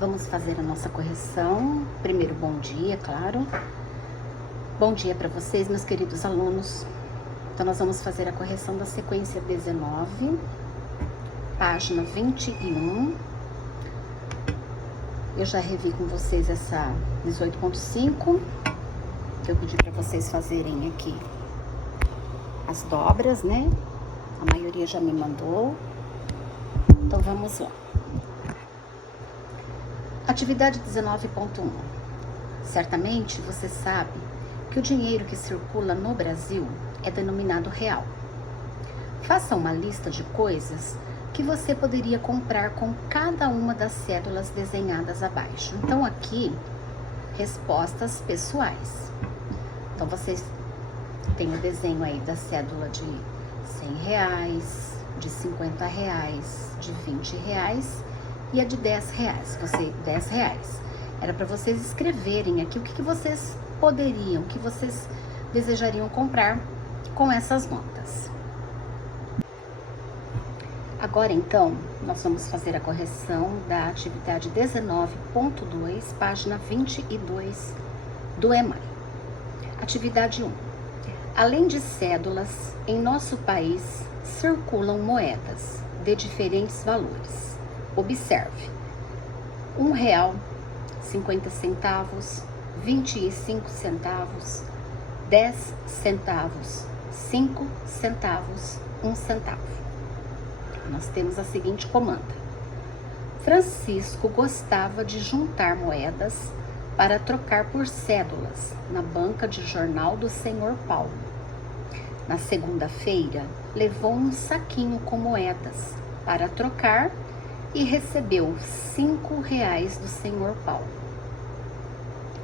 Vamos fazer a nossa correção. Primeiro, bom dia, claro. Bom dia para vocês, meus queridos alunos. Então, nós vamos fazer a correção da sequência 19, página 21. Eu já revi com vocês essa 18.5, que eu pedi para vocês fazerem aqui as dobras, né? A maioria já me mandou. Então, vamos lá. Atividade 19.1. Certamente você sabe que o dinheiro que circula no Brasil é denominado real. Faça uma lista de coisas que você poderia comprar com cada uma das cédulas desenhadas abaixo. Então, aqui, respostas pessoais. Então, vocês têm o desenho aí da cédula de R$100, de R$50, de R$20 e a de R$10. R$10. Era para vocês escreverem aqui o que vocês poderiam, o que vocês desejariam comprar com essas notas. Agora, então, nós vamos fazer a correção da atividade 19.2, página 22 do EMAI. Atividade 1. Além de cédulas, em nosso país circulam moedas de diferentes valores. Observe: R$1, 50 centavos, 25 centavos, 10 centavos, 5 centavos, 1 centavo. Nós temos a seguinte comanda: Francisco gostava de juntar moedas para trocar por cédulas na banca de jornal do Sr. Paulo. Na segunda-feira, levou um saquinho com moedas para trocar e recebeu R$5 do Sr. Paulo.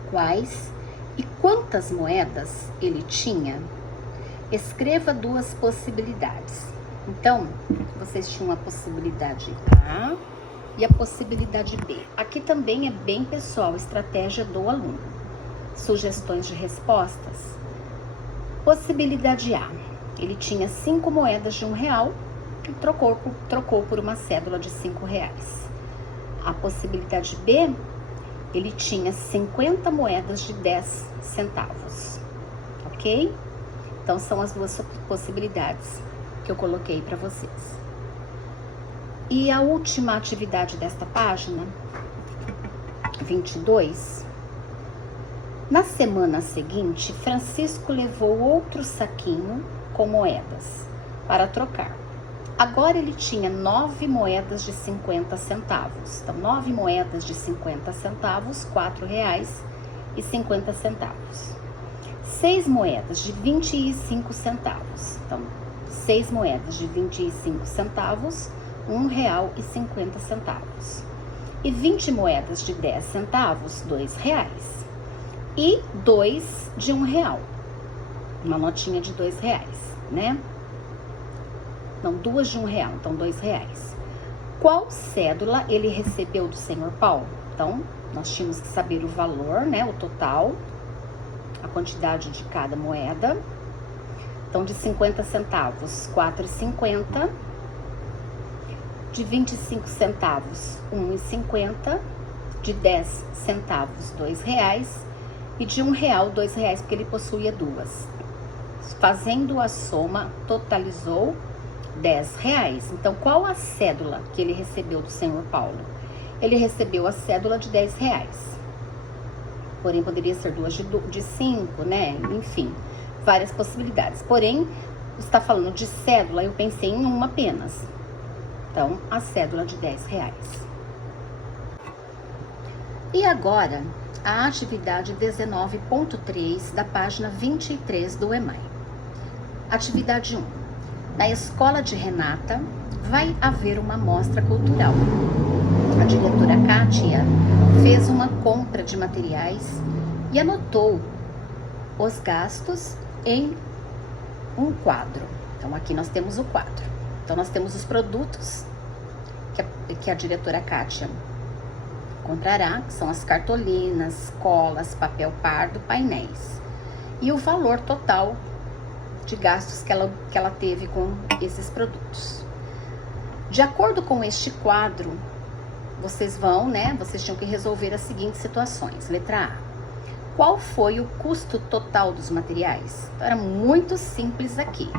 Quais e quantas moedas ele tinha? Escreva duas possibilidades. Então, vocês tinham a possibilidade A e a possibilidade B. Aqui também é bem pessoal, estratégia do aluno. Sugestões de respostas. Possibilidade A. Ele tinha 5 moedas de R$1 e trocou por uma cédula de R$5. A possibilidade B. Ele tinha 50 moedas de 10 centavos. Ok? Então, são as duas possibilidades que eu coloquei para vocês. E a última atividade desta página, 22. Na semana seguinte, Francisco levou outro saquinho com moedas para trocar. Agora ele tinha 9 moedas de 50 centavos. Então, 9 moedas de 50 centavos, R$4,50. 6 moedas de 25 centavos. Então, 6 moedas de 25 centavos, R$1,50. E 20 moedas de 10 centavos, R$2. E 2 de R$1. Uma notinha de R$2, né? Não, 2 de R$1, então R$2. Qual cédula ele recebeu do Sr. Paulo? Então, nós tínhamos que saber o valor, né? O total, a quantidade de cada moeda. Então, de 50 centavos, R$4,50. De 25 centavos, R$1,50. De 10 centavos, R$2. E de R$1, R$2, porque ele possuía duas. Fazendo a soma, totalizou R$10. Então, qual a cédula que ele recebeu do Sr. Paulo? Ele recebeu a cédula de R$10. Porém, poderia ser duas de 5, né? Enfim, várias possibilidades. Porém, está falando de cédula, eu pensei em uma apenas. Então, a cédula de R$10. E agora, a atividade 19.3 da página 23 do EMAI. Atividade 1. Na escola de Renata, vai haver uma mostra cultural. A diretora Kátia fez uma compra de materiais e anotou os gastos em um quadro. Então, aqui nós temos o quadro. Então, nós temos os produtos que a diretora Kátia comprará, que são as cartolinas, colas, papel pardo, painéis. E o valor total de gastos que ela teve com esses produtos. De acordo com este quadro, vocês vão, né? Vocês tinham que resolver as seguintes situações. Letra A. Qual foi o custo total dos materiais? Então, era muito simples aqui.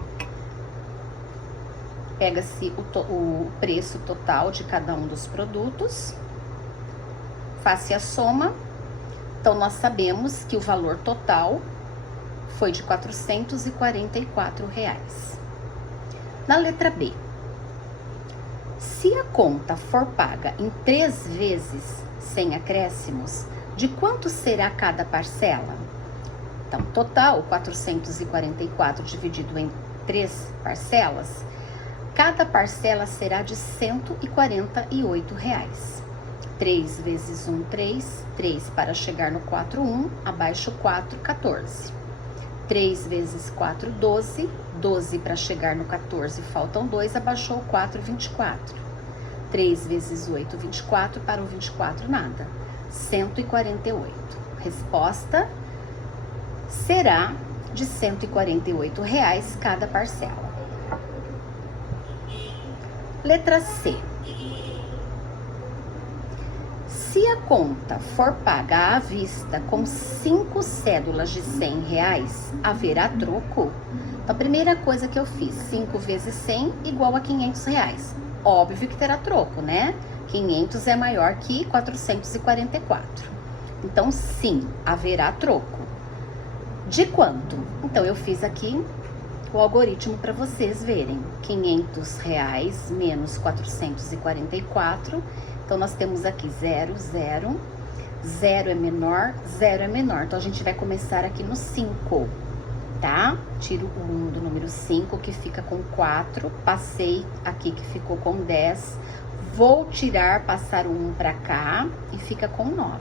Pega-se o preço total de cada um dos produtos, faz-se a soma. Então, nós sabemos que o valor total foi de R$ 444. Na letra B, se a conta for paga em 3 vezes sem acréscimos, de quanto será cada parcela? Então, total 444 dividido em 3 parcelas, cada parcela será de R$ 148. 3 vezes 1, 3. 3 para chegar no 4, 1. Abaixo 4, 14. 3 vezes 4, 12. 12 para chegar no 14, faltam 2. Abaixou 4, 24. 3 vezes 8, 24. Para o 24, nada. 148. Resposta será de R$ 148 cada parcela. Letra C. Se a conta for paga à vista com 5 cédulas de R$ 100, haverá troco? Então, a primeira coisa que eu fiz, 5 vezes 100 igual a R$ 500. Óbvio que terá troco, né? 500 é maior que 444. Então, sim, haverá troco. De quanto? Então, eu fiz aqui o algoritmo para vocês verem. R$ 500 menos 444. Então, nós temos aqui 0, 0. 0 é menor, 0 é menor. Então, a gente vai começar aqui no 5, tá? Tiro o 1 do número 5, que fica com 4. Passei aqui, que ficou com 10. Vou tirar, passar o 1 para cá e fica com 9.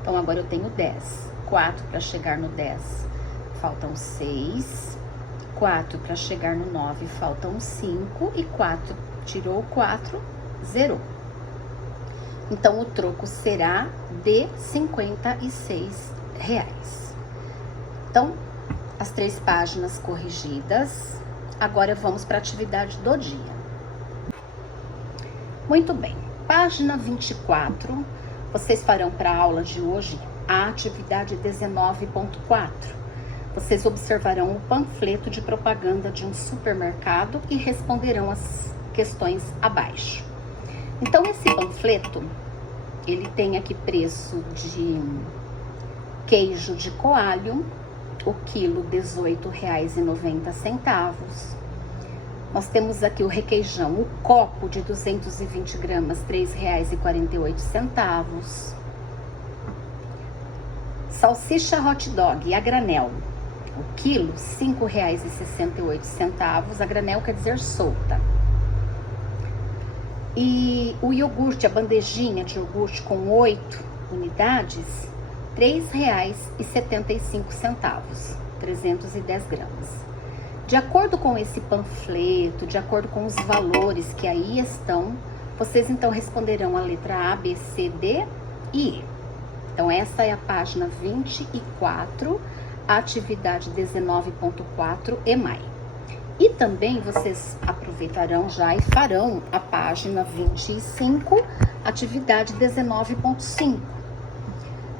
Então, agora eu tenho 10. 4 para chegar no 10, faltam 6. 4 para chegar no 9, faltam 5. E 4, tirou 4, zerou. Então, o troco será de R$ 56. Então, as 3 páginas corrigidas. Agora, vamos para a atividade do dia. Muito bem. Página 24, vocês farão para a aula de hoje a atividade 19.4. Vocês observarão o panfleto de propaganda de um supermercado e responderão as questões abaixo. Então, esse panfleto, ele tem aqui preço de queijo de coalho, o quilo R$ 18,90. Nós temos aqui o requeijão, o copo de 220 gramas, R$ 3,48. Salsicha hot dog a granel, o quilo R$ 5,68. A granel quer dizer solta. E o iogurte, a bandejinha de iogurte com 8 unidades, R$ 3,75, 310 gramas. De acordo com esse panfleto, de acordo com os valores que aí estão, vocês então responderão a letra A, B, C, D e E. Então, essa é a página 24, atividade 19.4 EMAI. E também vocês aproveitarão já e farão a página 25, atividade 19.5.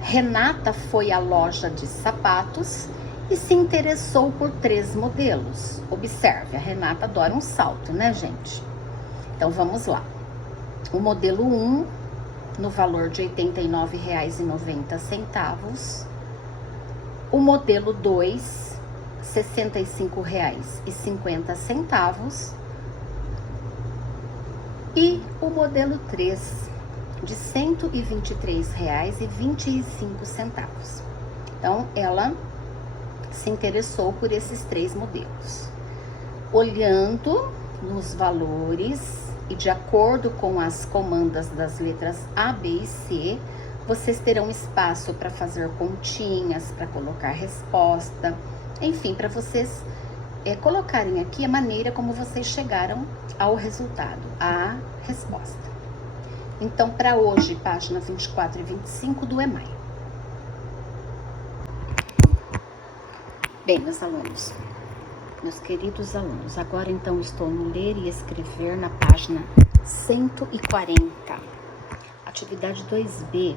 Renata foi à loja de sapatos e se interessou por 3 modelos. Observe, a Renata adora um salto, né, gente? Então, vamos lá. O modelo 1, no valor de R$ 89,90. O modelo 2, R$ 65,50. E o modelo 3, de R$ 123,25. Então, ela se interessou por esses 3 modelos. Olhando nos valores e de acordo com as comandas das letras A, B e C, vocês terão espaço para fazer continhas, para colocar resposta, enfim, para vocês colocarem aqui a maneira como vocês chegaram ao resultado, à resposta. Então, para hoje, página 24 e 25 do EMAI. Bem, meus alunos, meus queridos alunos, agora então estou no ler e escrever na página 140. Atividade 2B,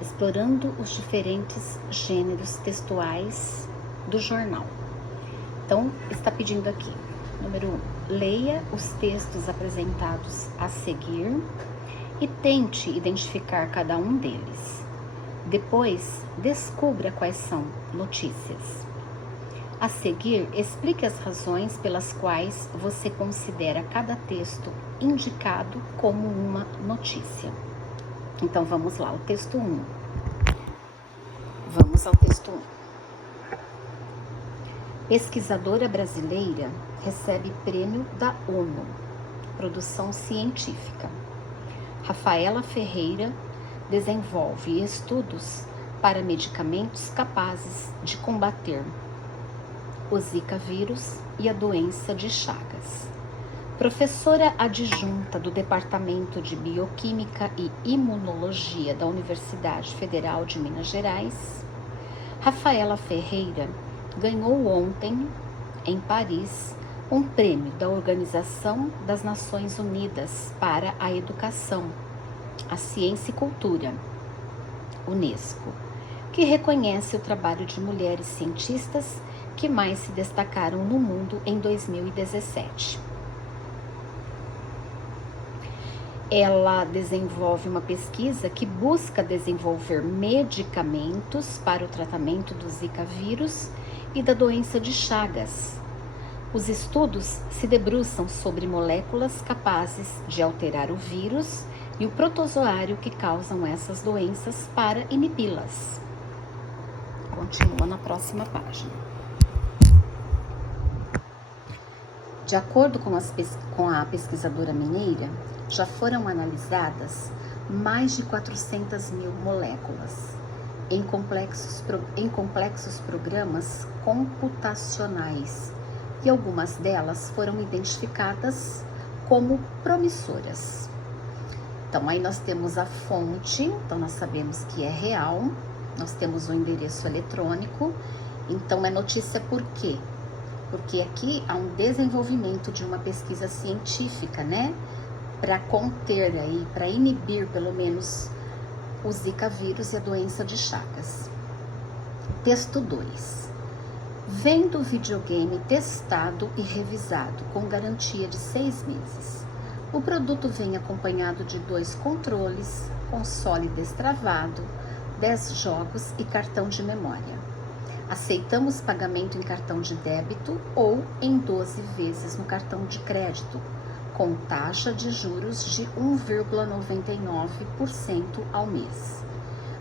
explorando os diferentes gêneros textuais do jornal. Então, está pedindo aqui, número 1, leia os textos apresentados a seguir e tente identificar cada um deles. Depois, descubra quais são notícias. A seguir, explique as razões pelas quais você considera cada texto indicado como uma notícia. Então, vamos lá, o texto 1. Vamos ao texto 1. Pesquisadora brasileira recebe prêmio da ONU, produção científica. Rafaela Ferreira desenvolve estudos para medicamentos capazes de combater o Zika vírus e a doença de Chagas. Professora adjunta do Departamento de Bioquímica e Imunologia da Universidade Federal de Minas Gerais, Rafaela Ferreira ganhou ontem, em Paris, um prêmio da Organização das Nações Unidas para a Educação, a Ciência e Cultura, UNESCO, que reconhece o trabalho de mulheres cientistas que mais se destacaram no mundo em 2017. Ela desenvolve uma pesquisa que busca desenvolver medicamentos para o tratamento do Zika vírus e da doença de Chagas. Os estudos se debruçam sobre moléculas capazes de alterar o vírus e o protozoário que causam essas doenças para inibi-las. Continua na próxima página. De acordo com a pesquisadora mineira, já foram analisadas mais de 400 mil moléculas em complexos programas computacionais e algumas delas foram identificadas como promissoras. Então, aí nós temos a fonte, então nós sabemos que é real, nós temos o endereço eletrônico, então é notícia por quê? Porque aqui há um desenvolvimento de uma pesquisa científica, né? Para conter aí, para inibir pelo menos o Zika vírus e a doença de Chagas. Texto 2. Vendo o videogame testado e revisado com garantia de 6 meses. O produto vem acompanhado de 2 controles, console destravado, 10 jogos e cartão de memória. Aceitamos pagamento em cartão de débito ou em 12 vezes no cartão de crédito, com taxa de juros de 1,99% ao mês.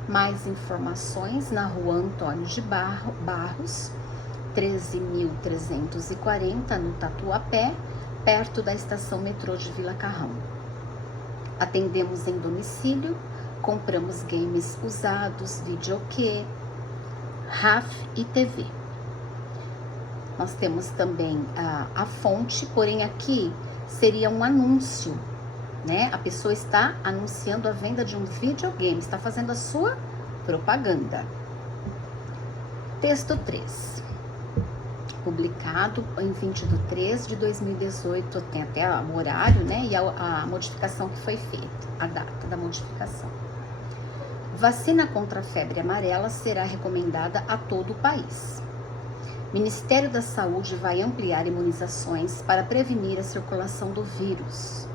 Mais informações na Rua Antônio de Barros, 13.340, no Tatuapé, perto da estação metrô de Vila Carrão. Atendemos em domicílio, compramos games usados, videokê, RAF e TV. Nós temos também a fonte, porém aqui seria um anúncio, né? A pessoa está anunciando a venda de um videogame, está fazendo a sua propaganda. Texto 3. Publicado em 20/3/2018, tem até o horário, né? E a modificação que foi feita, a data da modificação. Vacina contra a febre amarela será recomendada a todo o país. Ministério da Saúde vai ampliar imunizações para prevenir a circulação do vírus.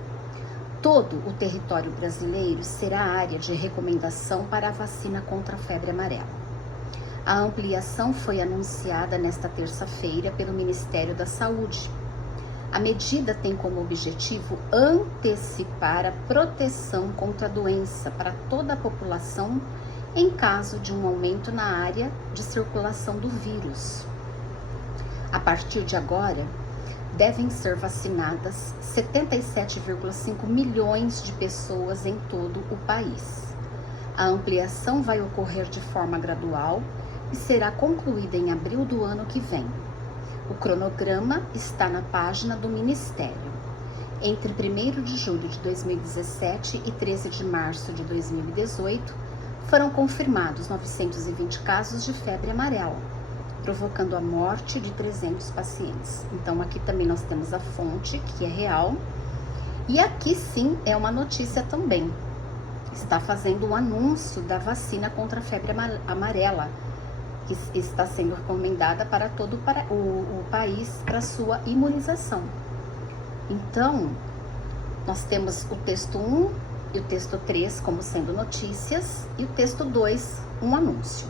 Todo o território brasileiro será área de recomendação para a vacina contra a febre amarela. A ampliação foi anunciada nesta terça-feira pelo Ministério da Saúde. A medida tem como objetivo antecipar a proteção contra a doença para toda a população em caso de um aumento na área de circulação do vírus. A partir de agora, devem ser vacinadas 77,5 milhões de pessoas em todo o país. A ampliação vai ocorrer de forma gradual e será concluída em abril do ano que vem. O cronograma está na página do Ministério. Entre 1º de julho de 2017 e 13 de março de 2018, foram confirmados 920 casos de febre amarela, provocando a morte de 300 pacientes. Então, aqui também nós temos a fonte, que é real. E aqui sim é uma notícia também. está fazendo um anúncio da vacina contra a febre amarela, que está sendo recomendada para todo o país para sua imunização. Então, nós temos o texto 1 e o texto 3 como sendo notícias e o texto 2 um anúncio.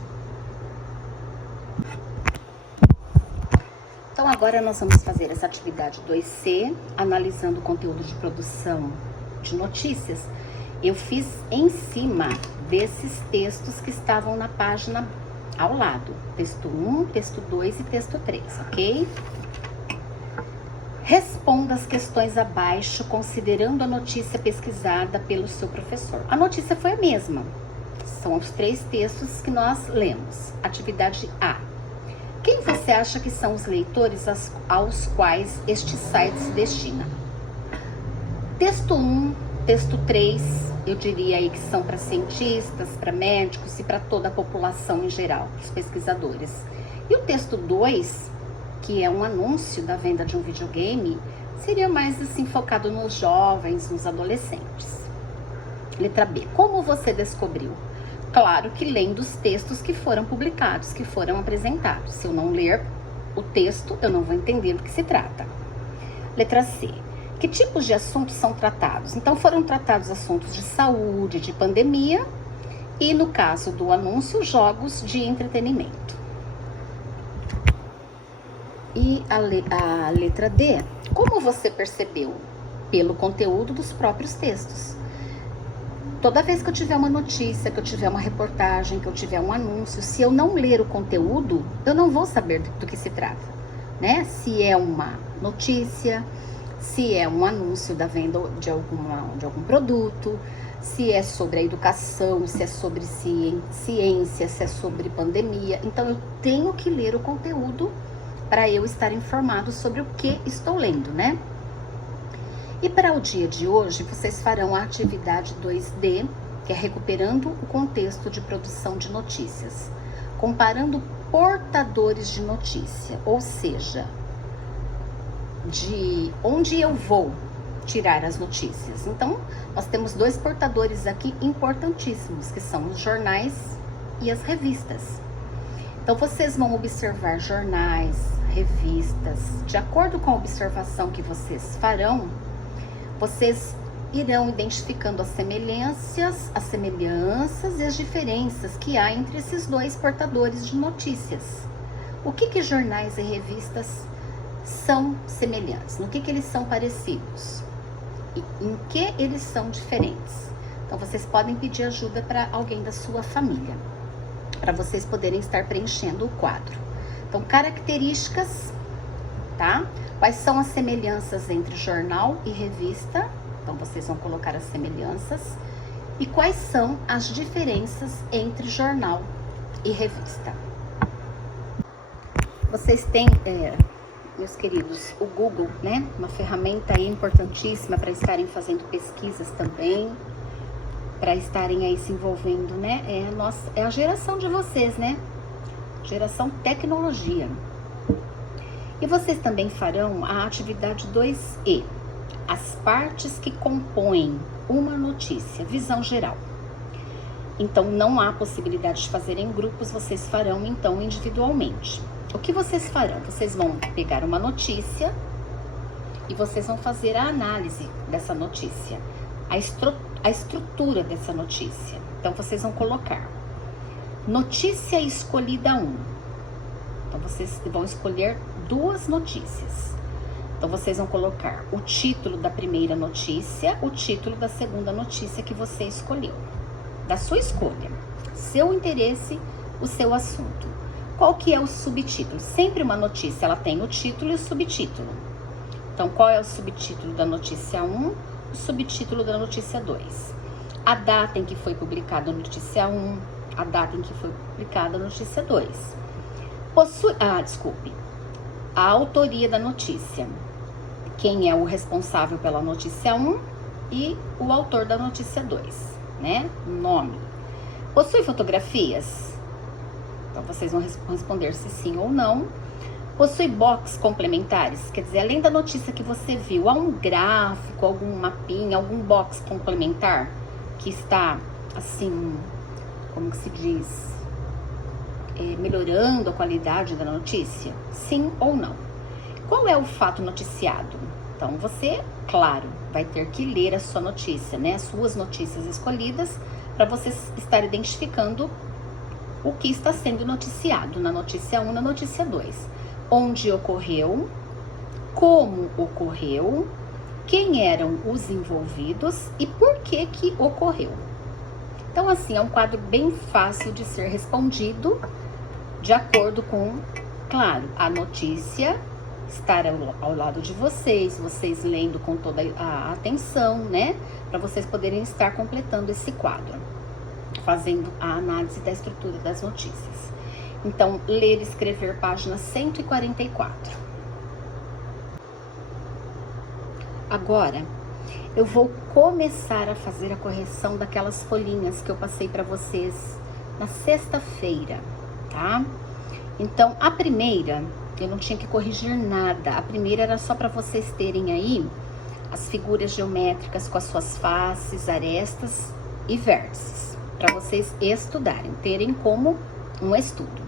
Então, agora nós vamos fazer essa atividade 2C, analisando o conteúdo de produção de notícias. Eu fiz em cima desses textos que estavam na página ao lado. Texto 1, texto 2 e texto 3, ok? Responda as questões abaixo, considerando a notícia pesquisada pelo seu professor. A notícia foi a mesma. São os 3 textos que nós lemos. Atividade A. Quem você acha que são os leitores aos quais este site se destina? Texto 1, texto 3, eu diria aí que são para cientistas, para médicos e para toda a população em geral, os pesquisadores. E o texto 2, que é um anúncio da venda de um videogame, seria mais assim focado nos jovens, nos adolescentes. Letra B. Como você descobriu? Claro que lendo os textos que foram publicados, que foram apresentados. Se eu não ler o texto, eu não vou entender do que se trata. Letra C. Que tipos de assuntos são tratados? Então, foram tratados assuntos de saúde, de pandemia e, no caso do anúncio, jogos de entretenimento. E a letra D, como você percebeu? Pelo conteúdo dos próprios textos. Toda vez que eu tiver uma notícia, que eu tiver uma reportagem, que eu tiver um anúncio, se eu não ler o conteúdo, eu não vou saber do que se trata, né? Se é uma notícia, se é um anúncio da venda de algum produto, se é sobre a educação, se é sobre ciência, se é sobre pandemia. Então, eu tenho que ler o conteúdo para eu estar informado sobre o que estou lendo, né? E para o dia de hoje, vocês farão a atividade 2D, que é recuperando o contexto de produção de notícias, comparando portadores de notícia, ou seja, de onde eu vou tirar as notícias. Então, nós temos 2 portadores aqui importantíssimos, que são os jornais e as revistas. Então, vocês vão observar jornais, revistas. De acordo com a observação que vocês farão, vocês irão identificando as semelhanças e as diferenças que há entre esses 2 portadores de notícias. O que jornais e revistas são semelhantes? No que eles são parecidos? E em que eles são diferentes? Então, vocês podem pedir ajuda para alguém da sua família, para vocês poderem estar preenchendo o quadro. Então, características, tá? Quais são as semelhanças entre jornal e revista? Então, vocês vão colocar as semelhanças. E quais são as diferenças entre jornal e revista? Vocês têm, meus queridos, o Google, né? Uma ferramenta aí importantíssima para estarem fazendo pesquisas também, para estarem aí se envolvendo, né? É a geração de vocês, né? Geração tecnologia. E vocês também farão a atividade 2E, as partes que compõem uma notícia, visão geral. Então, não há possibilidade de fazer em grupos, vocês farão então individualmente. O que vocês farão? Vocês vão pegar uma notícia e vocês vão fazer a análise dessa notícia, a estrutura dessa notícia. Então, vocês vão colocar notícia escolhida 1. Então, vocês vão escolher 2 notícias. Então, vocês vão colocar o título da primeira notícia, o título da segunda notícia que você escolheu, da sua escolha, seu interesse, o seu assunto. Qual que é o subtítulo? Sempre uma notícia, ela tem o título e o subtítulo. Então, qual é o subtítulo da notícia 1, o subtítulo da notícia 2? A data em que foi publicada a notícia 1, a data em que foi publicada a notícia 2. A autoria da notícia. Quem é o responsável pela notícia 1 e o autor da notícia 2, né? Nome. Possui fotografias? Então, vocês vão responder se sim ou não. Possui box complementares? Quer dizer, além da notícia que você viu, há um gráfico, algum mapinha, algum box complementar que está assim, como que se diz, melhorando a qualidade da notícia? Sim ou não? Qual é o fato noticiado? Então, você, claro, vai ter que ler a sua notícia, né? As suas notícias escolhidas, para você estar identificando o que está sendo noticiado na notícia 1, na notícia 2. Onde ocorreu, como ocorreu, quem eram os envolvidos e por que que ocorreu. Então, assim, é um quadro bem fácil de ser respondido, de acordo com, claro, a notícia estar ao lado de vocês, vocês lendo com toda a atenção, né? Para vocês poderem estar completando esse quadro, fazendo a análise da estrutura das notícias. Então, ler e escrever, página 144. Agora, eu vou começar a fazer a correção daquelas folhinhas que eu passei para vocês na sexta-feira, tá? Então, a primeira, eu não tinha que corrigir nada. A primeira era só para vocês terem aí as figuras geométricas com as suas faces, arestas e vértices, para vocês estudarem, terem como um estudo.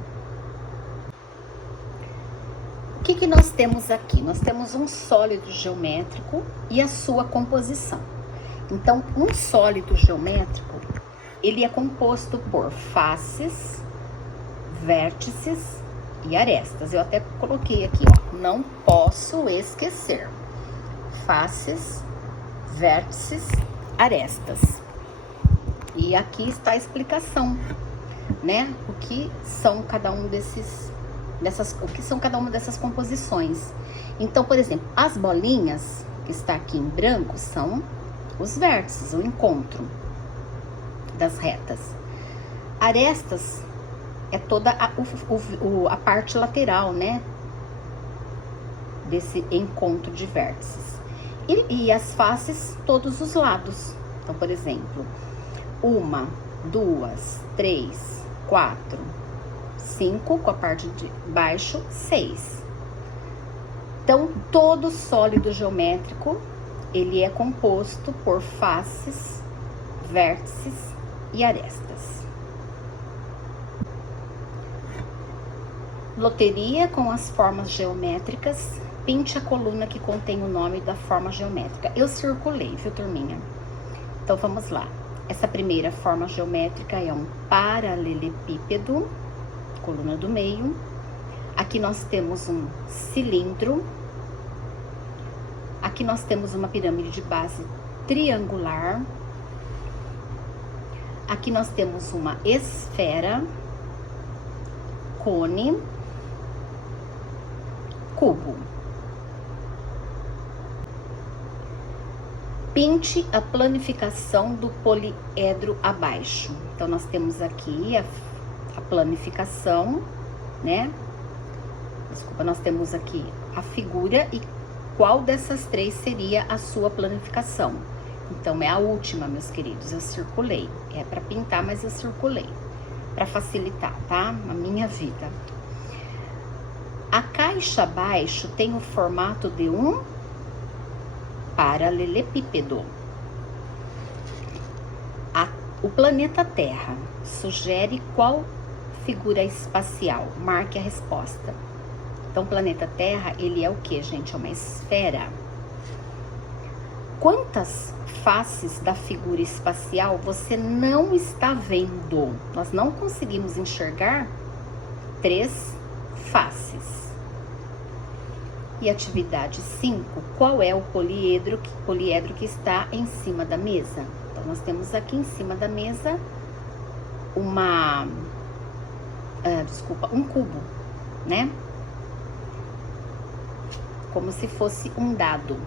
O que que nós temos aqui? Nós temos um sólido geométrico e a sua composição. Então, um sólido geométrico, ele é composto por faces, vértices e arestas. Eu até coloquei aqui, ó, não posso esquecer. Faces, vértices, arestas. E aqui está a explicação, né? O que são cada um o que são cada uma dessas composições. Então, por exemplo, as bolinhas que está aqui em branco são os vértices, o encontro das retas. Arestas é toda a parte lateral, né? Desse encontro de vértices. E as faces, todos os lados. Então, por exemplo, 1, 2, 3, 4, 5, com a parte de baixo, 6. Então, todo sólido geométrico, ele é composto por faces, vértices e arestas. Loteria com as formas geométricas. Pinte a coluna que contém o nome da forma geométrica. Eu circulei, viu, turminha? Então, vamos lá. Essa primeira forma geométrica é um paralelepípedo, coluna do meio. Aqui nós temos um cilindro. Aqui nós temos uma pirâmide de base triangular. Aqui nós temos uma esfera, cone, cubo. Pinte a planificação do poliedro abaixo. Então, nós temos aqui a planificação, né? Desculpa, nós temos aqui a figura e qual dessas três seria a sua planificação. Então, é a última, meus queridos, eu circulei. É para pintar, mas eu circulei, para facilitar, tá? A minha vida. A caixa abaixo tem o formato de um paralelepípedo. O planeta Terra sugere qual figura espacial? Marque a resposta. Então, o planeta Terra, ele é o que, gente? É uma esfera. Quantas faces da figura espacial você não está vendo? Nós não conseguimos enxergar 3 faces. E atividade 5, qual é o poliedro que está em cima da mesa? Então, nós temos aqui em cima da mesa um cubo, né? Como se fosse um dado.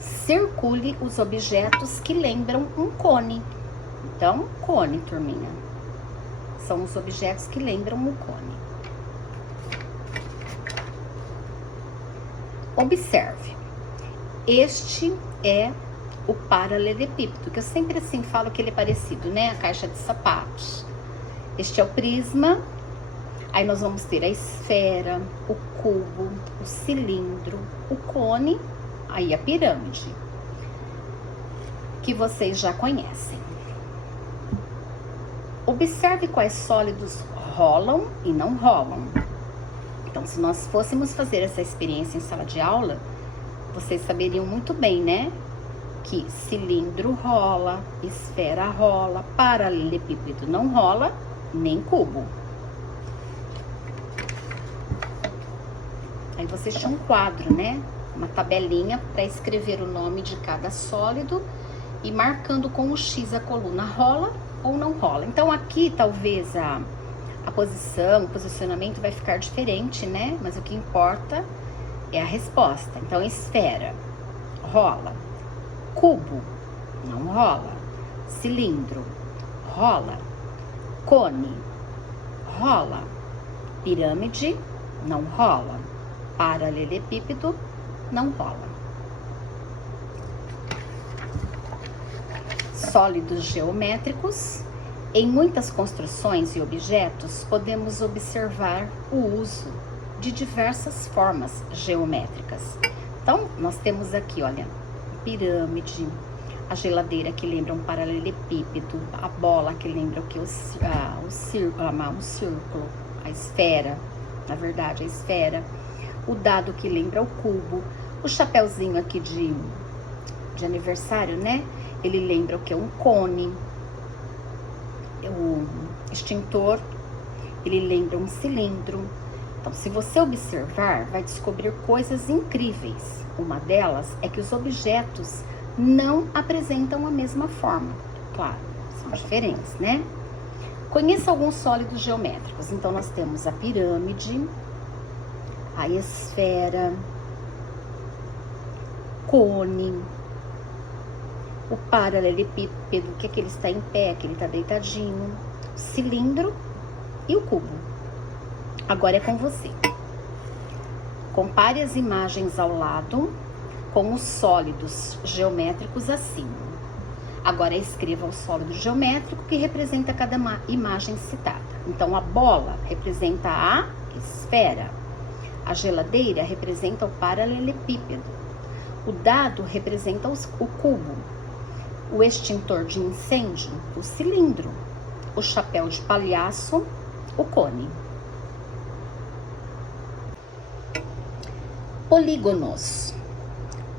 Circule os objetos que lembram um cone. Então, cone, turminha. São os objetos que lembram um cone. Observe. Este é o paralelepípedo, que eu sempre assim falo que ele é parecido, né? A caixa de sapatos. Este é o prisma. Aí nós vamos ter a esfera, o cubo, o cilindro, o cone, aí a pirâmide. que vocês já conhecem. Observe quais sólidos rolam e não rolam. Então, se nós fôssemos fazer essa experiência em sala de aula, vocês saberiam muito bem, né? Que cilindro rola, esfera rola, paralelepípedo não rola, nem cubo. Aí vocês tinham um quadro, né? Uma tabelinha para escrever o nome de cada sólido e marcando com o X a coluna rola ou não rola. Então aqui talvez a posição, o posicionamento vai ficar diferente, né? Mas o que importa é a resposta. Então, esfera, rola. Cubo, não rola. Cilindro, rola. Cone, rola. Pirâmide, não rola. Paralelepípedo, não rola. Sólidos geométricos. Em muitas construções e objetos, podemos observar o uso de diversas formas geométricas. Então, nós temos aqui, olha, pirâmide, a geladeira que lembra um paralelepípedo, a bola que lembra o que? O círculo, a esfera, na verdade, a esfera, o dado que lembra o cubo, o chapéuzinho aqui de aniversário, né? Ele lembra o que? Um cone. O extintor, ele lembra um cilindro. Então, se você observar, vai descobrir coisas incríveis. Uma delas é que os objetos não apresentam a mesma forma. Claro, são diferentes, né? Conheça alguns sólidos geométricos. Então, nós temos a pirâmide, a esfera, cone, o paralelepípedo, que ele está em pé, que ele está deitadinho, o cilindro e o cubo. Agora é com você. Compare as imagens ao lado com os sólidos geométricos acima. Agora escreva o sólido geométrico que representa cada imagem citada. Então, a bola representa a esfera, a geladeira representa o paralelepípedo, o dado representa o cubo, o extintor de incêndio, o cilindro, o chapéu de palhaço, o cone. Polígonos.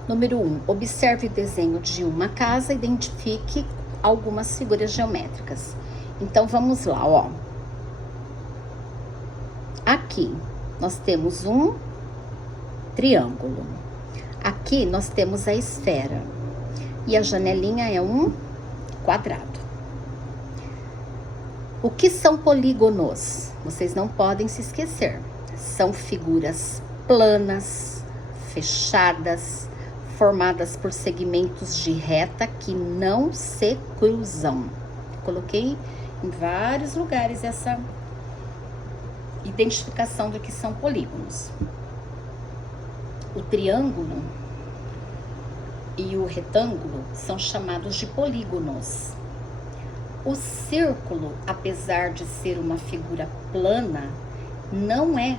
Número 1. Observe o desenho de uma casa e identifique algumas figuras geométricas. Então, vamos lá, ó. Aqui, nós temos um triângulo. Aqui, nós temos a esfera. E a janelinha é um quadrado. O que são polígonos? Vocês não podem se esquecer. São figuras planas, fechadas, formadas por segmentos de reta que não se cruzam. Coloquei em vários lugares essa identificação do que são polígonos. O triângulo e o retângulo são chamados de polígonos. O círculo, apesar de ser uma figura plana, não é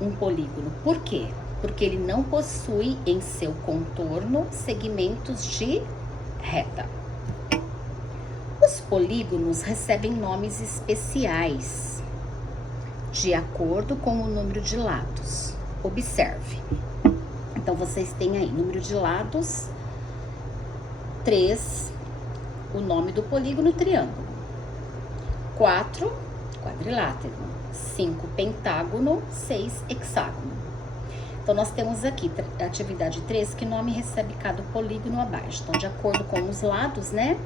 um polígono. Por quê? Porque ele não possui em seu contorno segmentos de reta. Os polígonos recebem nomes especiais de acordo com o número de lados. Observe. Então, vocês têm aí número de lados 3, o nome do polígono, triângulo. 4, quadrilátero. 5, pentágono. 6, hexágono. Então, nós temos aqui a atividade 3, que nome recebe cada polígono abaixo. Então, de acordo com os lados, né?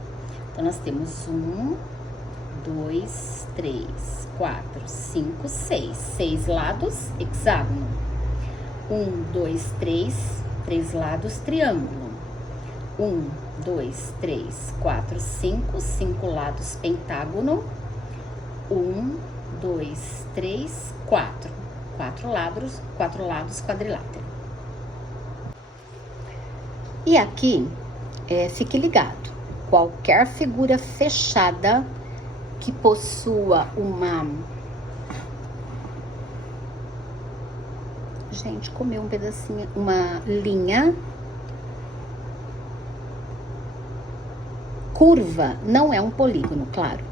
Então, nós temos 1, 2, 3, 4, 5, 6. 6 lados, hexágono. 1, 2, 3, 3 lados, triângulo. 1, 2, 3, 4, 5, 5 lados, pentágono. 1, 2, 3, 4. 4 lados, quadrilátero. E aqui, fique ligado. Qualquer figura fechada que possua uma... Gente, comeu um pedacinho, uma linha curva não é um polígono, claro.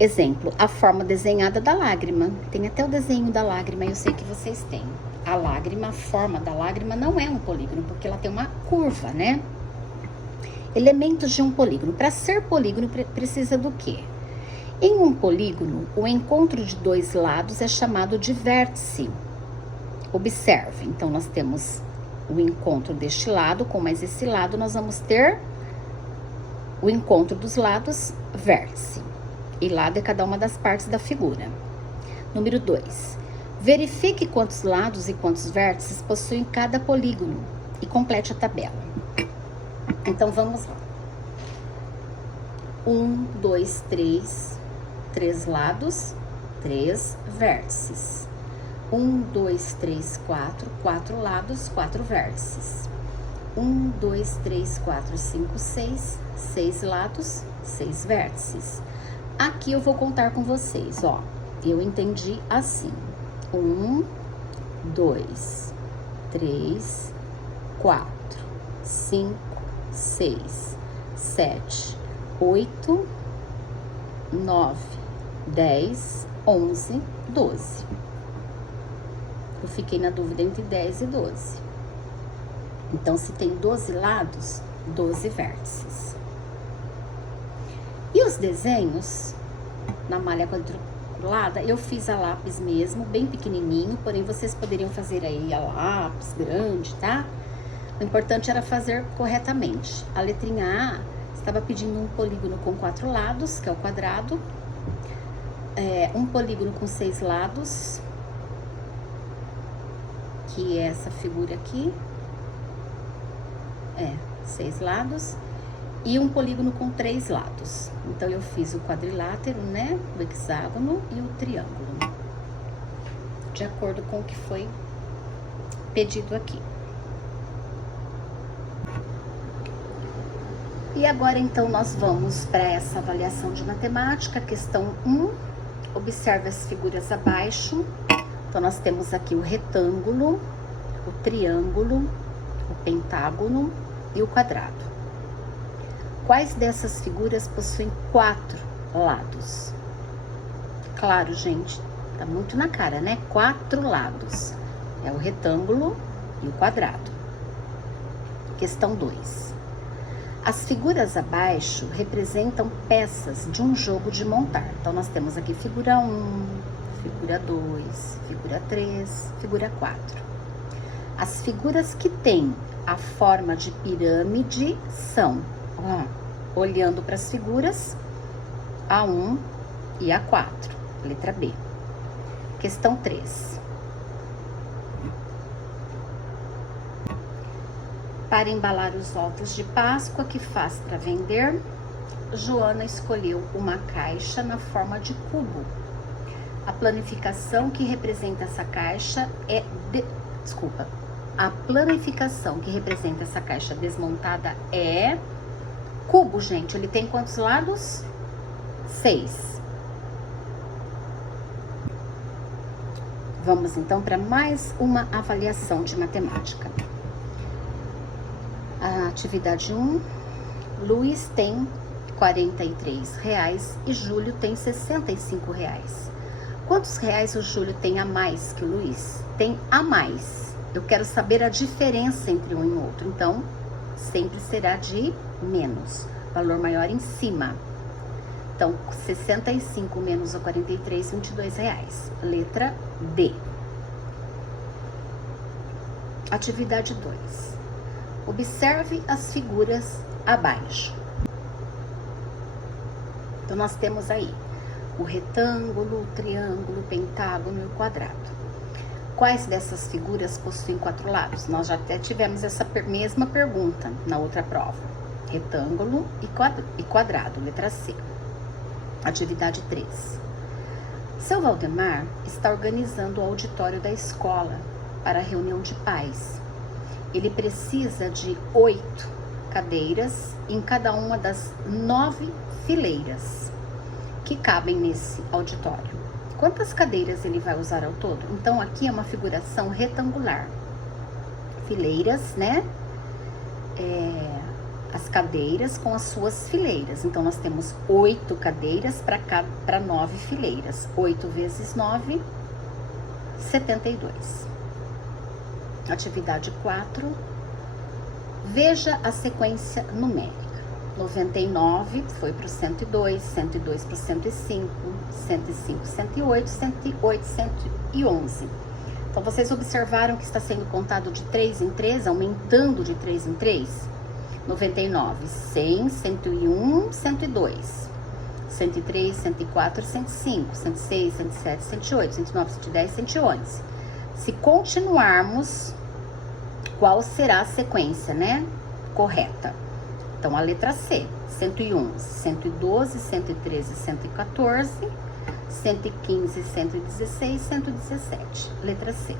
Exemplo, a forma desenhada da lágrima. Tem até o desenho da lágrima, eu sei que vocês têm. A lágrima, a forma da lágrima não é um polígono, porque ela tem uma curva, né? Elementos de um polígono. Para ser polígono, precisa do quê? Em um polígono, o encontro de dois lados é chamado de vértice. Observe, então nós temos o encontro deste lado com mais esse lado, nós vamos ter o encontro dos lados, vértice. E lado é cada uma das partes da figura. Número 2. Verifique quantos lados e quantos vértices possui cada polígono e complete a tabela. Então, vamos lá. 1, 2, 3. 3 lados, 3 vértices. 1, 2, 3, 4. 4 lados, 4 vértices. 1, 2, 3, 4, 5, 6. 6 lados, 6 vértices. Aqui eu vou contar com vocês, ó. Eu entendi assim. 1, 2, 3, 4, 5, 6, 7, 8, 9, 10, 11, 12. Eu fiquei na dúvida entre 10 e 12. Então, se tem 12 lados, 12 vértices. E os desenhos, na malha quadriculada, eu fiz a lápis mesmo, bem pequenininho, porém vocês poderiam fazer aí a lápis grande, tá? O importante era fazer corretamente. A letrinha A estava pedindo um polígono com 4 lados, que é o quadrado. Um polígono com 6 lados, que é essa figura aqui. 6 lados. E um polígono com 3 lados. Então, eu fiz o quadrilátero, né? O hexágono e o triângulo. De acordo com o que foi pedido aqui. E agora, então, nós vamos para essa avaliação de matemática, questão 1. Observe as figuras abaixo. Então, nós temos aqui o retângulo, o triângulo, o pentágono e o quadrado. Quais dessas figuras possuem 4 lados? Claro, gente, tá muito na cara, né? 4 lados. É o retângulo e o quadrado. Questão 2. As figuras abaixo representam peças de um jogo de montar. Então, nós temos aqui figura 1, figura 2, figura 3, figura 4. As figuras que têm a forma de pirâmide são, olhando para as figuras, A1 e A4, letra B. Questão 3. Para embalar os ovos de Páscoa que faz para vender, Joana escolheu uma caixa na forma de cubo. A planificação que representa essa caixa é... A planificação que representa essa caixa desmontada é... Cubo, gente, ele tem quantos lados? 6. Vamos, então, para mais uma avaliação de matemática. A atividade 1, Luiz tem R$43 e Júlio tem R$65. Quantos reais o Júlio tem a mais que o Luiz? Tem a mais. Eu quero saber a diferença entre um e outro. Então, sempre será de menos. Valor maior em cima. Então, 65 menos o 43, R$22. Letra D. Atividade 2. Observe as figuras abaixo. Então, nós temos aí o retângulo, o triângulo, o pentágono e o quadrado. Quais dessas figuras possuem 4 lados? Nós já até tivemos essa mesma pergunta na outra prova. Retângulo e quadrado, letra C. Atividade 3. Seu Valdemar está organizando o auditório da escola para a reunião de pais. Ele precisa de 8 cadeiras em cada uma das 9 fileiras que cabem nesse auditório. Quantas cadeiras ele vai usar ao todo? Então, aqui é uma figuração retangular. Fileiras, né? as cadeiras com as suas fileiras. Então, nós temos 8 cadeiras para 9 fileiras. 8 vezes 9, 72. Atividade 4. Veja a sequência numérica. 99 foi para o 102, 102 para o 105, 105, 108, 108, 111. Então, vocês observaram que está sendo contado de 3 em 3, aumentando de 3 em 3? 99, 100, 101, 102, 103, 104, 105, 106, 107, 108, 109, 110, 111. Se continuarmos, qual será a sequência, né? Correta. Então, a letra C, 101, 112, 113, 114, 115, 116, 117. Letra C.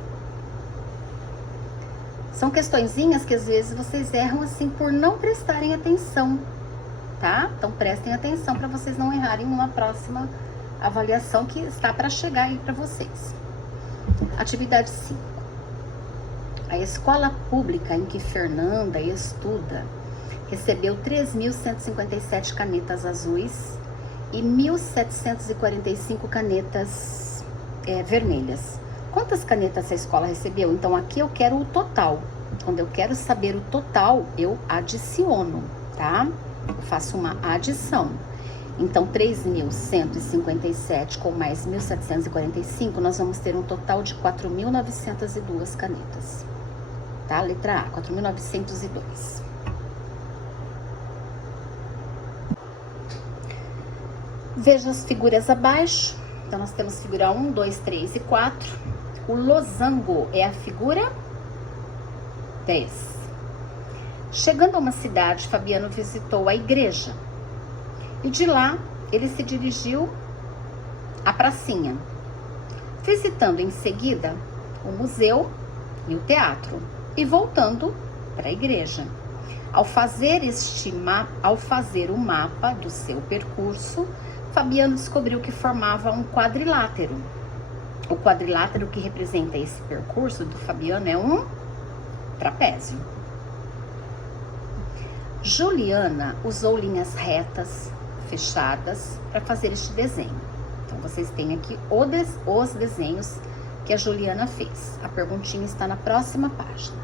São questõezinhas que às vezes vocês erram assim por não prestarem atenção, tá? Então, prestem atenção para vocês não errarem numa próxima avaliação que está para chegar aí para vocês. Atividade 5. A escola pública em que Fernanda estuda recebeu 3.157 canetas azuis e 1.745 canetas vermelhas. Quantas canetas a escola recebeu? Então, aqui eu quero o total. Quando eu quero saber o total, eu adiciono, tá? Eu faço uma adição. Então, 3.157 com mais 1.745, nós vamos ter um total de 4.902 canetas. Tá? Letra A, 4.902. Veja as figuras abaixo. Então, nós temos figura 1, 2, 3 e 4. O losango é a figura 3. Chegando a uma cidade, Fabiano visitou a igreja. E de lá, ele se dirigiu à pracinha, visitando em seguida o museu e o teatro, e voltando para a igreja. Ao fazer o mapa do seu percurso, Fabiano descobriu que formava um quadrilátero. O quadrilátero que representa esse percurso do Fabiano é um trapézio. Juliana usou linhas retas, fechadas, para fazer este desenho. Então, vocês têm aqui os desenhos que a Juliana fez. A perguntinha está na próxima página.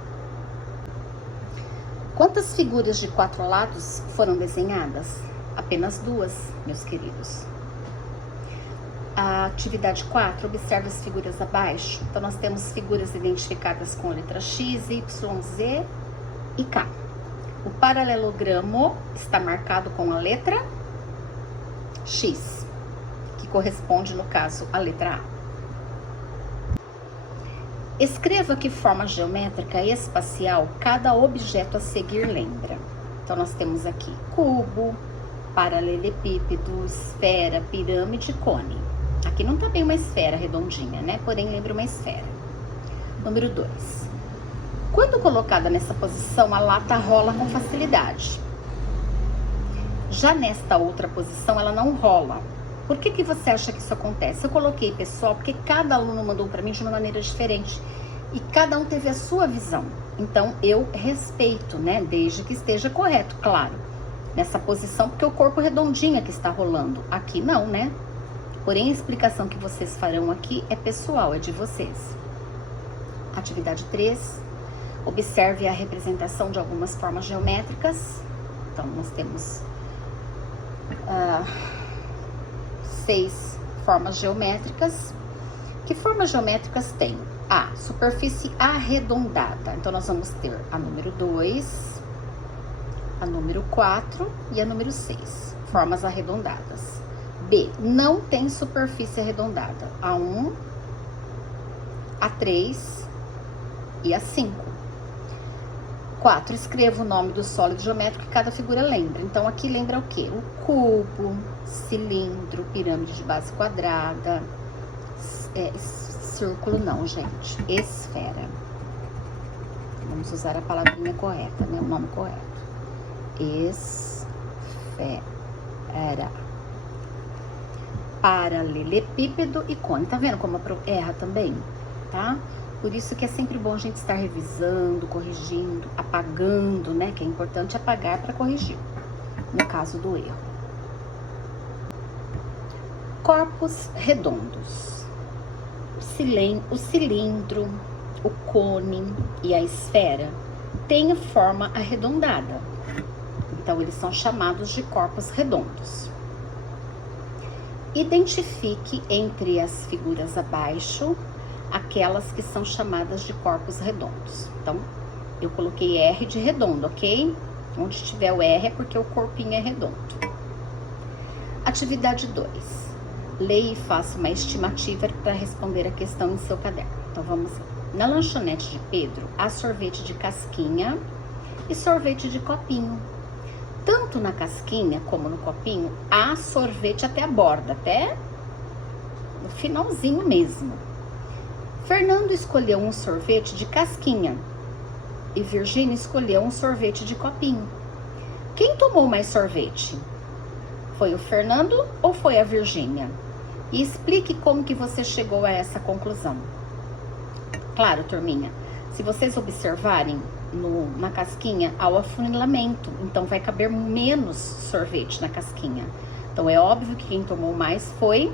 Quantas figuras de 4 lados foram desenhadas? Apenas 2, meus queridos. A atividade 4, observe as figuras abaixo. Então, nós temos figuras identificadas com a letra X, Y, Z e K. O paralelogramo está marcado com a letra X, que corresponde, no caso, à letra A. Escreva que forma geométrica e espacial cada objeto a seguir lembra. Então, nós temos aqui cubo, paralelepípedo, esfera, pirâmide, cone. Aqui não tá bem uma esfera redondinha, né? Porém, lembra uma esfera. Número 2. Quando colocada nessa posição, a lata rola com facilidade. Já nesta outra posição, ela não rola. Por que você acha que isso acontece? Eu coloquei, pessoal, porque cada aluno mandou para mim de uma maneira diferente. E cada um teve a sua visão. Então, eu respeito, né? Desde que esteja correto, claro. Nessa posição, porque o corpo redondinho é que está rolando. Aqui não, né? Porém, a explicação que vocês farão aqui é pessoal, é de vocês. Atividade 3. Observe a representação de algumas formas geométricas. Então, nós temos 6 formas geométricas. Que formas geométricas tem? A, superfície arredondada. Então, nós vamos ter a número 2, a número 4 e a número 6. Formas arredondadas. B, não tem superfície arredondada. A 1, a 3 e a 5. 4, escreva o nome do sólido geométrico que cada figura lembra. Então, aqui lembra o quê? O cubo, cilindro, pirâmide de base quadrada, círculo não, gente, esfera. Vamos usar a palavrinha correta, né? O nome correto. Esfera. Paralelepípedo e cone. Tá vendo como erra também? Tá? Por isso que é sempre bom a gente estar revisando, corrigindo, apagando, né? Que é importante apagar para corrigir, no caso do erro. Corpos redondos. O cilindro, o cone e a esfera têm a forma arredondada. Então, eles são chamados de corpos redondos. Identifique entre as figuras abaixo aquelas que são chamadas de corpos redondos. Então, eu coloquei R de redondo, ok? Onde tiver o R é porque o corpinho é redondo. Atividade 2. Leia e faça uma estimativa para responder a questão em seu caderno. Então, vamos lá. Na lanchonete de Pedro, há sorvete de casquinha e sorvete de copinho. Tanto na casquinha como no copinho, há sorvete até a borda, até no finalzinho mesmo. Fernando escolheu um sorvete de casquinha e Virgínia escolheu um sorvete de copinho. Quem tomou mais sorvete? Foi o Fernando ou foi a Virgínia? E explique como que você chegou a essa conclusão. Claro, turminha, se vocês observarem, na casquinha há o afunilamento, então vai caber menos sorvete na casquinha. Então é óbvio que quem tomou mais foi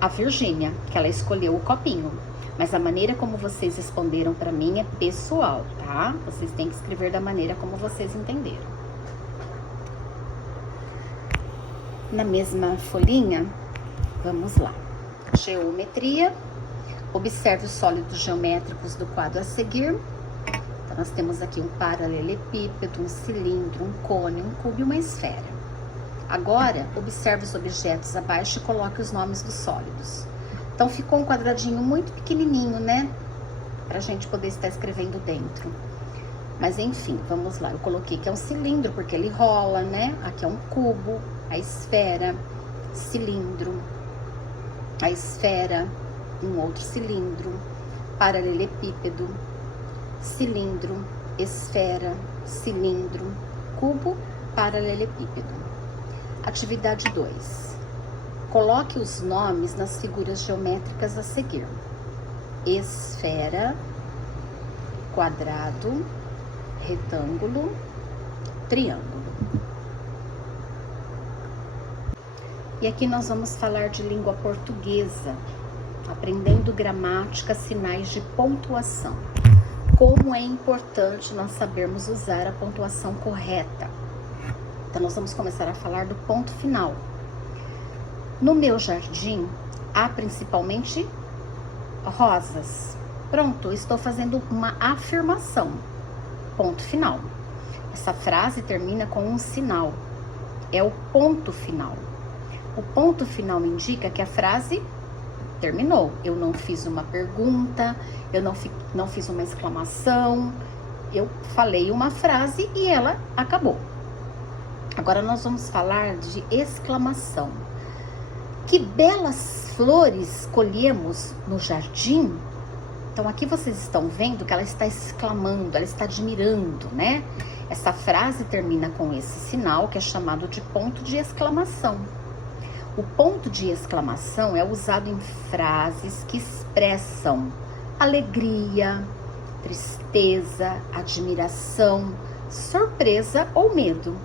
a Virgínia, que ela escolheu o copinho. Mas a maneira como vocês responderam para mim é pessoal, tá? Vocês têm que escrever da maneira como vocês entenderam. Na mesma folhinha, vamos lá. Geometria. Observe os sólidos geométricos do quadro a seguir. Então, nós temos aqui um paralelepípedo, um cilindro, um cone, um cubo e uma esfera. Agora, observe os objetos abaixo e coloque os nomes dos sólidos. Então, ficou um quadradinho muito pequenininho, né? Pra gente poder estar escrevendo dentro. Mas, enfim, vamos lá. Eu coloquei que é um cilindro, porque ele rola, né? Aqui é um cubo, a esfera, cilindro, a esfera, um outro cilindro, paralelepípedo, cilindro, esfera, cilindro, cubo, paralelepípedo. Atividade 2. Coloque os nomes nas figuras geométricas a seguir. Esfera, quadrado, retângulo, triângulo. E aqui nós vamos falar de língua portuguesa, aprendendo gramática, sinais de pontuação. Como é importante nós sabermos usar a pontuação correta. Então, nós vamos começar a falar do ponto final. No meu jardim, há principalmente rosas. Pronto, eu estou fazendo uma afirmação. Ponto final. Essa frase termina com um sinal. É o ponto final. O ponto final indica que a frase terminou. Eu não fiz uma pergunta, eu não fiz uma exclamação, eu falei uma frase e ela acabou. Agora nós vamos falar de exclamação. Que belas flores colhemos no jardim. Então aqui vocês estão vendo que ela está exclamando, ela está admirando, né? Essa frase termina com esse sinal que é chamado de ponto de exclamação. O ponto de exclamação é usado em frases que expressam alegria, tristeza, admiração, surpresa ou medo.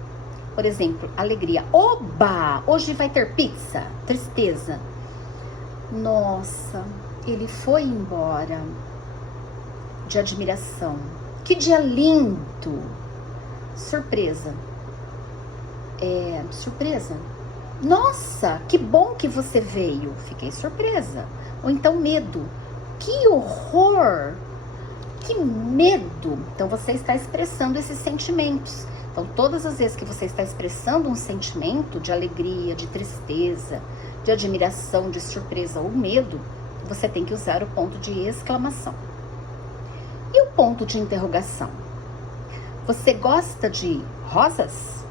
Por exemplo, alegria. Oba! Hoje vai ter pizza. Tristeza. Nossa, ele foi embora. De admiração. Que dia lindo! Surpresa. Surpresa. Nossa, que bom que você veio. Fiquei surpresa. Ou então medo. Que horror! Que medo! Então você está expressando esses sentimentos. Então todas as vezes que você está expressando um sentimento de alegria, de tristeza, de admiração, de surpresa ou medo, você tem que usar o ponto de exclamação. E o ponto de interrogação? Você gosta de rosas?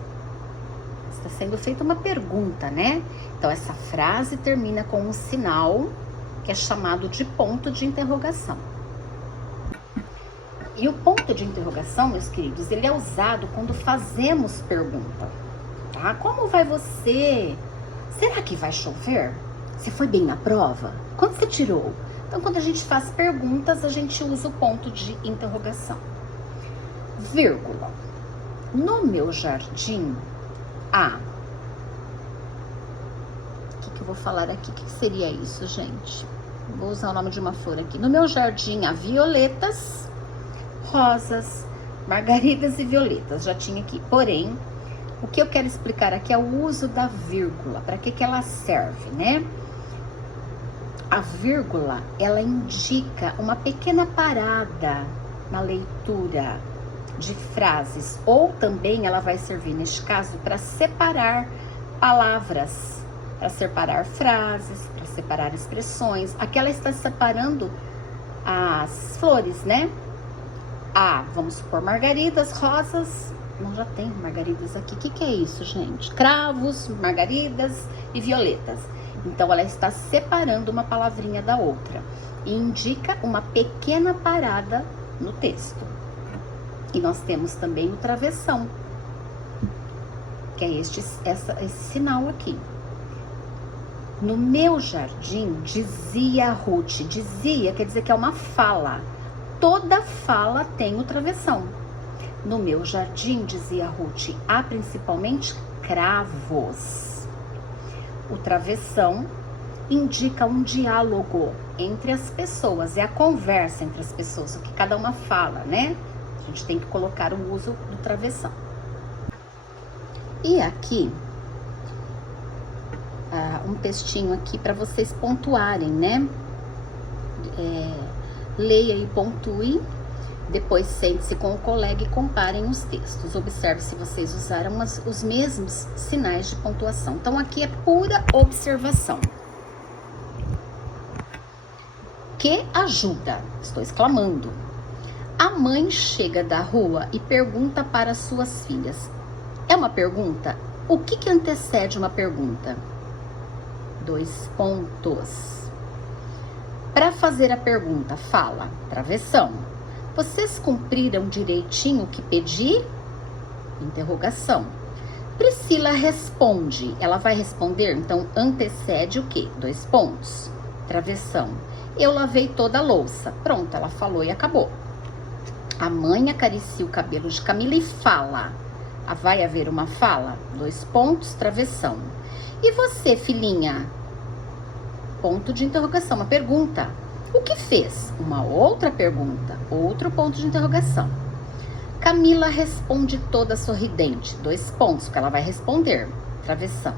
Está sendo feita uma pergunta, né? Então, essa frase termina com um sinal que é chamado de ponto de interrogação. E o ponto de interrogação, meus queridos, ele é usado quando fazemos pergunta, tá? Como vai você? Será que vai chover? Você foi bem na prova? Quanto você tirou? Então, quando a gente faz perguntas, a gente usa o ponto de interrogação. Vírgula. No meu jardim há... O que eu vou falar aqui? O que seria isso, gente? Vou usar o nome de uma flor aqui. No meu jardim há violetas, rosas, margaridas e violetas. Já tinha aqui. Porém, o que eu quero explicar aqui é o uso da vírgula. Para que ela serve, né? A vírgula, ela indica uma pequena parada na leitura de frases. Ou também ela vai servir, neste caso, para separar palavras, para separar frases, para separar expressões. Aqui ela está separando as flores, né? Vamos supor, margaridas, rosas. Não, já tem margaridas aqui. O que é isso, gente? Cravos, margaridas e violetas. Então, ela está separando uma palavrinha da outra. E indica uma pequena parada no texto. E nós temos também o travessão, que é esse sinal aqui. No meu jardim, dizia Ruth. Dizia quer dizer que é uma fala. Toda fala tem o travessão. No meu jardim, dizia Ruth, há principalmente cravos. O travessão indica um diálogo entre as pessoas, é a conversa entre as pessoas, o que cada uma fala, né? A gente tem que colocar o uso do travessão. E aqui, um textinho aqui para vocês pontuarem, né? Leia e pontue. Depois sente-se com o colega e comparem os textos. Observe se vocês usaram os mesmos sinais de pontuação. Então, aqui é pura observação. Que ajuda? Estou exclamando. A mãe chega da rua e pergunta para suas filhas. É uma pergunta? O que antecede uma pergunta? 2 pontos. Para fazer a pergunta, fala, travessão. Vocês cumpriram direitinho o que pedi? Interrogação. Priscila responde. Ela vai responder, então antecede o quê? 2 pontos. Travessão. Eu lavei toda a louça. Pronto, ela falou e acabou. A mãe acaricia o cabelo de Camila e fala. Vai haver uma fala? 2 pontos, travessão. E você, filhinha? Ponto de interrogação, uma pergunta. O que fez? Uma outra pergunta, outro ponto de interrogação. Camila responde toda sorridente, 2 pontos, porque ela vai responder, travessão.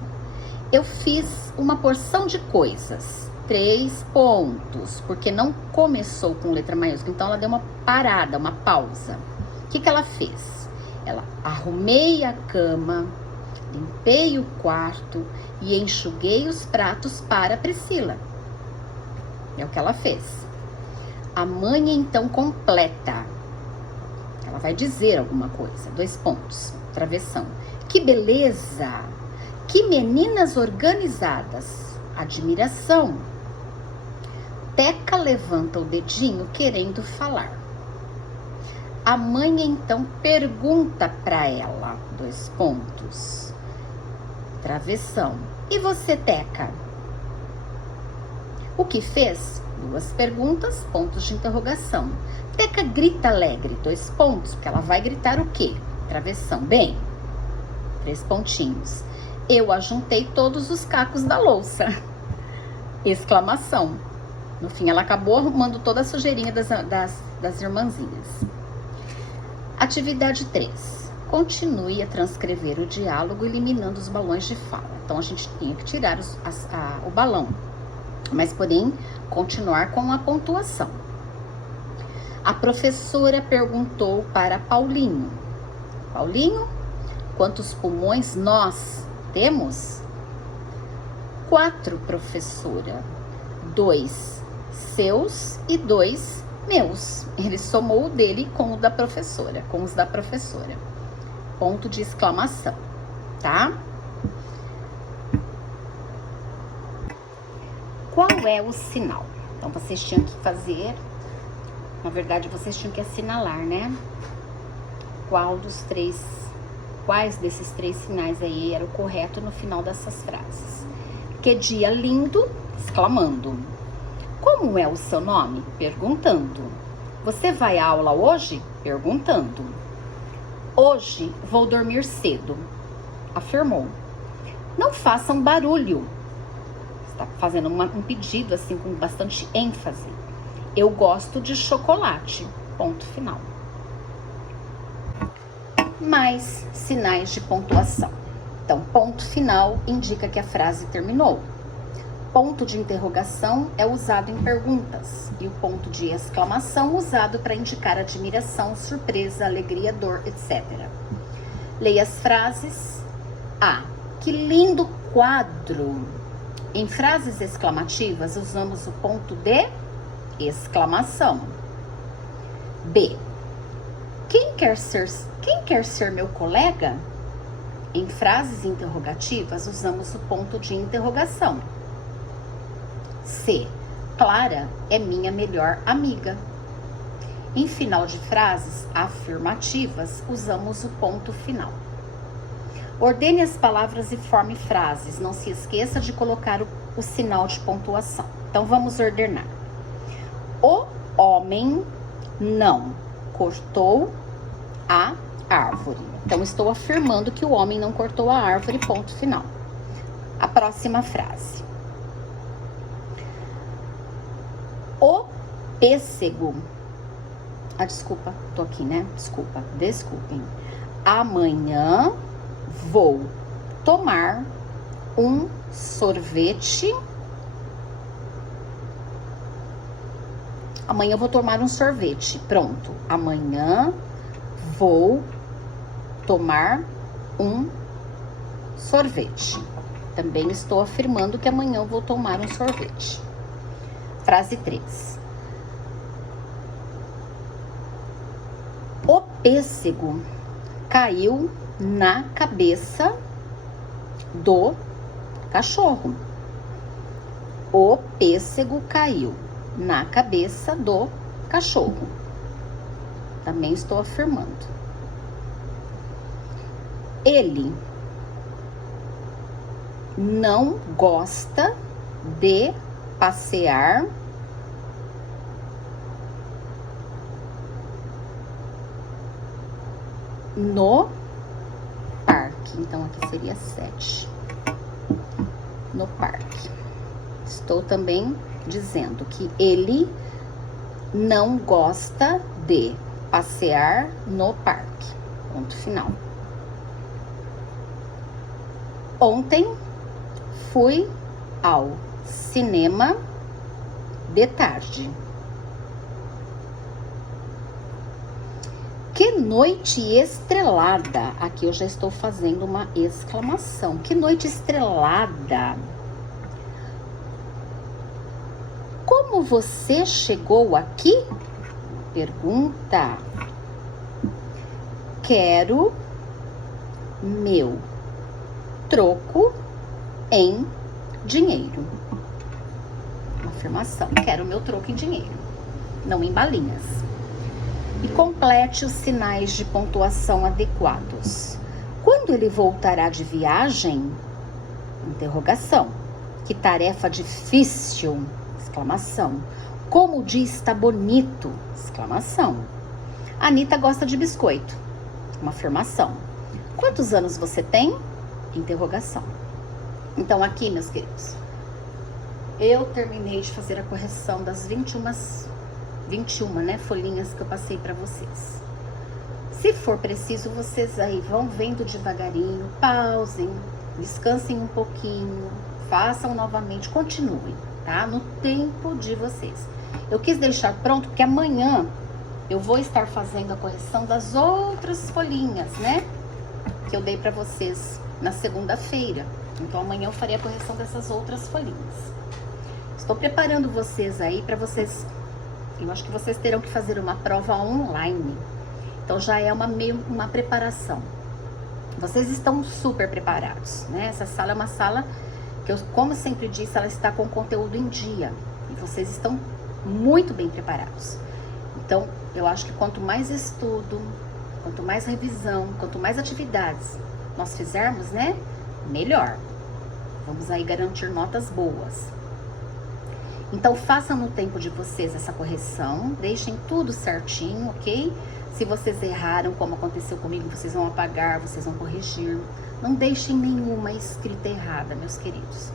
Eu fiz uma porção de coisas, 3 pontos, porque não começou com letra maiúscula, então ela deu uma parada, uma pausa. O que ela fez? Ela arrumei a cama, limpei o quarto e enxuguei os pratos para a Priscila. É o que ela fez. A mãe então completa. Ela vai dizer alguma coisa. 2 pontos. Travessão. Que beleza! Que meninas organizadas! Admiração. Teca levanta o dedinho querendo falar. A mãe então pergunta para ela. 2 pontos. Travessão. E você, Teca? O que fez? 2 perguntas, pontos de interrogação. Teca grita alegre, 2 pontos, porque ela vai gritar o quê? Travessão. Bem, 3 pontinhos. Eu ajuntei todos os cacos da louça. Exclamação. No fim, ela acabou arrumando toda a sujeirinha das irmãzinhas. Atividade 3. Continue a transcrever o diálogo eliminando os balões de fala. Então, a gente tinha que tirar o balão, mas porém continuar com a pontuação. A professora perguntou para Paulinho. Paulinho, quantos pulmões nós temos? 4, professora. 2 seus e 2 meus. Ele somou o dele com o da professora, com os da professora. Ponto de exclamação, tá? Qual é o sinal? Então, vocês tinham que fazer, na verdade, vocês tinham que assinalar, né? Quais desses 3 sinais aí era o correto no final dessas frases? Que dia lindo, exclamando. Como é o seu nome? Perguntando. Você vai à aula hoje? Perguntando. Hoje vou dormir cedo. Afirmou. Não façam barulho. Está fazendo um pedido assim com bastante ênfase. Eu gosto de chocolate. Ponto final. Mais sinais de pontuação. Então, ponto final indica que a frase terminou. Ponto de interrogação é usado em perguntas e o ponto de exclamação usado para indicar admiração, surpresa, alegria, dor, etc. Leia as frases. A. Que lindo quadro! Em frases exclamativas, usamos o ponto de exclamação. B. Quem quer ser meu colega? Em frases interrogativas, usamos o ponto de interrogação. C. Clara é minha melhor amiga. Em final de frases afirmativas, usamos o ponto final. Ordene as palavras e forme frases. Não se esqueça de colocar o sinal de pontuação. Então, vamos ordenar. O homem não cortou a árvore. Então, estou afirmando que o homem não cortou a árvore, ponto final. A próxima frase. O pêssego. Desculpa, tô aqui, né? Desculpem. Amanhã vou tomar um sorvete. Amanhã eu vou tomar um sorvete. Pronto. Amanhã vou tomar um sorvete. Também estou afirmando que amanhã eu vou tomar um sorvete. Frase 3. O pêssego caiu na cabeça do cachorro. O pêssego caiu na cabeça do cachorro. Também estou afirmando. Ele não gosta de passear no parque. Então, aqui seria 7. No parque. Estou também dizendo que ele não gosta de passear no parque. Ponto final. Ontem fui ao cinema de tarde. Que noite estrelada! Aqui eu já estou fazendo uma exclamação. Que noite estrelada! Como você chegou aqui? Pergunta. Quero meu troco em dinheiro. Uma afirmação. Quero meu troco em dinheiro, não em balinhas. E complete os sinais de pontuação adequados. Quando ele voltará de viagem? Interrogação. Que tarefa difícil! Exclamação. Como o dia está bonito! Exclamação. Anitta gosta de biscoito. Uma afirmação. Quantos anos você tem? Interrogação. Então, aqui, meus queridos, eu terminei de fazer a correção das 21, né, folhinhas que eu passei para vocês. Se for preciso, vocês aí vão vendo devagarinho, pausem, descansem um pouquinho, façam novamente, continuem, tá? No tempo de vocês. Eu quis deixar pronto porque amanhã eu vou estar fazendo a correção das outras folhinhas, né? Que eu dei para vocês na segunda-feira. Então, amanhã eu farei a correção dessas outras folhinhas. Estou preparando vocês aí para vocês... Eu acho que vocês terão que fazer uma prova online. Então, já é uma preparação. Vocês estão super preparados, né? Essa sala é uma sala que, como eu sempre disse, ela está com conteúdo em dia. E vocês estão muito bem preparados. Então, eu acho que quanto mais estudo, quanto mais revisão, quanto mais atividades nós fizermos, né? Melhor. Vamos aí garantir notas boas. Então façam no tempo de vocês essa correção, deixem tudo certinho, ok? Se vocês erraram, como aconteceu comigo, vocês vão apagar, vocês vão corrigir. Não deixem nenhuma escrita errada, meus queridos.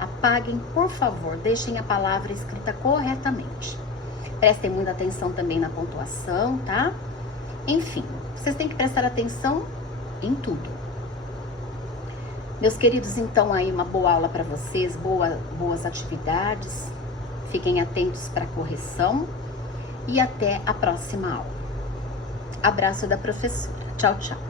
Apaguem, por favor, deixem a palavra escrita corretamente. Prestem muita atenção também na pontuação, tá? Enfim, vocês têm que prestar atenção em tudo. Meus queridos, então aí uma boa aula para vocês, boas atividades. Fiquem atentos para a correção e até a próxima aula. Abraço da professora. Tchau, tchau.